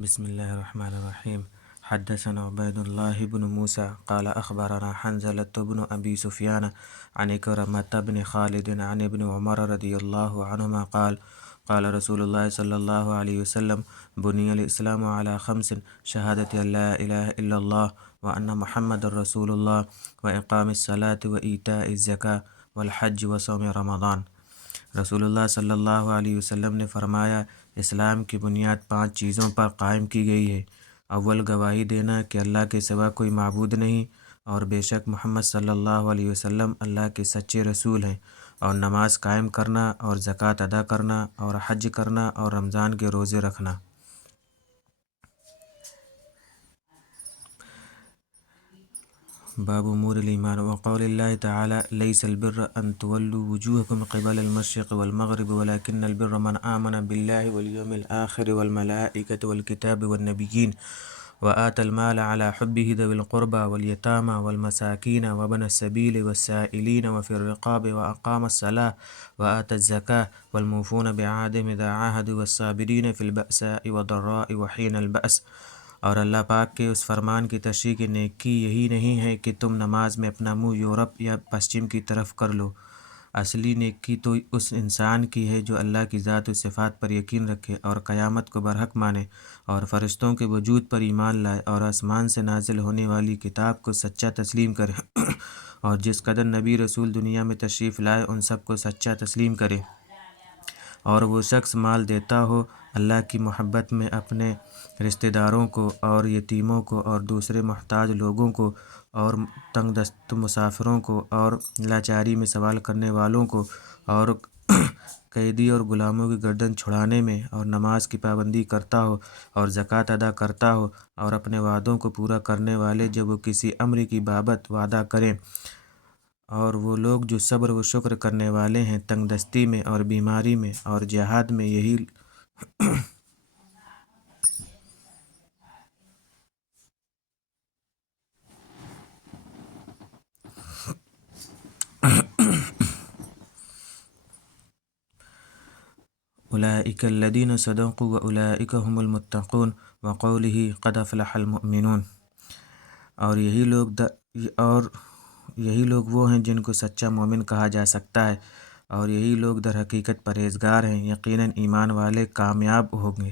بسم الله الرحمن الرحيم. حدثنا عبيد الله بن موسى قال أخبرنا حنزلة بن أبي سفيان عن إكرمة بن خالد عن ابن عمر رضي الله عنهما قال قال رسول الله صلى الله عليه وسلم بني الإسلام على خمس: شهادة أن لا إله إلا الله وأن محمد رسول الله وإقام الصلاة وإيتاء الزكاة والحج وصوم رمضان۔ رسول اللہ صلی اللہ علیہ وسلم نے فرمایا، اسلام کی بنیاد 5 چیزوں پر قائم کی گئی ہے۔ اول، گواہی دینا کہ اللہ کے سوا کوئی معبود نہیں اور بے شک محمد صلی اللہ علیہ وسلم اللہ کے سچے رسول ہیں، اور نماز قائم کرنا اور زکوٰۃ ادا کرنا اور حج کرنا اور رمضان کے روزے رکھنا۔ باب امور الایمان وقول اللہ تعالی لیس البر ان تولوا وجوهكم قبل المشرق والمغرب ولكن البر من آمن بالله واليوم الآخر والملائكة والكتاب والنبيين وآتى المال على حبه ذوي القربى واليتامى والمساكين وابن السبيل والسائلين وفي الرقاب وأقام الصلاة وآتى الزكاة والموفون بعهدهم إذا عاهدوا والصابرين في البأساء والضراء وحين البأس۔ اور اللہ پاک کے اس فرمان کی تشریح کہ نیکی یہی نہیں ہے کہ تم نماز میں اپنا منہ یورپ یا پشچم کی طرف کر لو۔ اصلی نیکی تو اس انسان کی ہے جو اللہ کی ذات و صفات پر یقین رکھے اور قیامت کو برحق مانے اور فرشتوں کے وجود پر ایمان لائے اور آسمان سے نازل ہونے والی کتاب کو سچا تسلیم کرے اور جس قدر نبی رسول دنیا میں تشریف لائے ان سب کو سچا تسلیم کرے، اور وہ شخص مال دیتا ہو اللہ کی محبت میں اپنے رشتہ داروں کو اور یتیموں کو اور دوسرے محتاج لوگوں کو اور تنگ دست مسافروں کو اور لاچاری میں سوال کرنے والوں کو اور قیدی اور غلاموں کی گردن چھڑانے میں اور نماز کی پابندی کرتا ہو اور زکوٰۃ ادا کرتا ہو اور اپنے وعدوں کو پورا کرنے والے جب وہ کسی امر کی بابت وعدہ کریں، اور وہ لوگ جو صبر و شکر کرنے والے ہیں تنگ دستی میں اور بیماری میں اور جہاد میں، یہی اولئک الذین صدقوا واولئک هم المتقون وقوله قد افلح المؤمنون۔ اور یہی لوگ وہ ہیں جن کو سچا مومن کہا جا سکتا ہے، اور یہی لوگ در حقیقت پرہیزگار ہیں، یقیناً ایمان والے کامیاب ہوں گے۔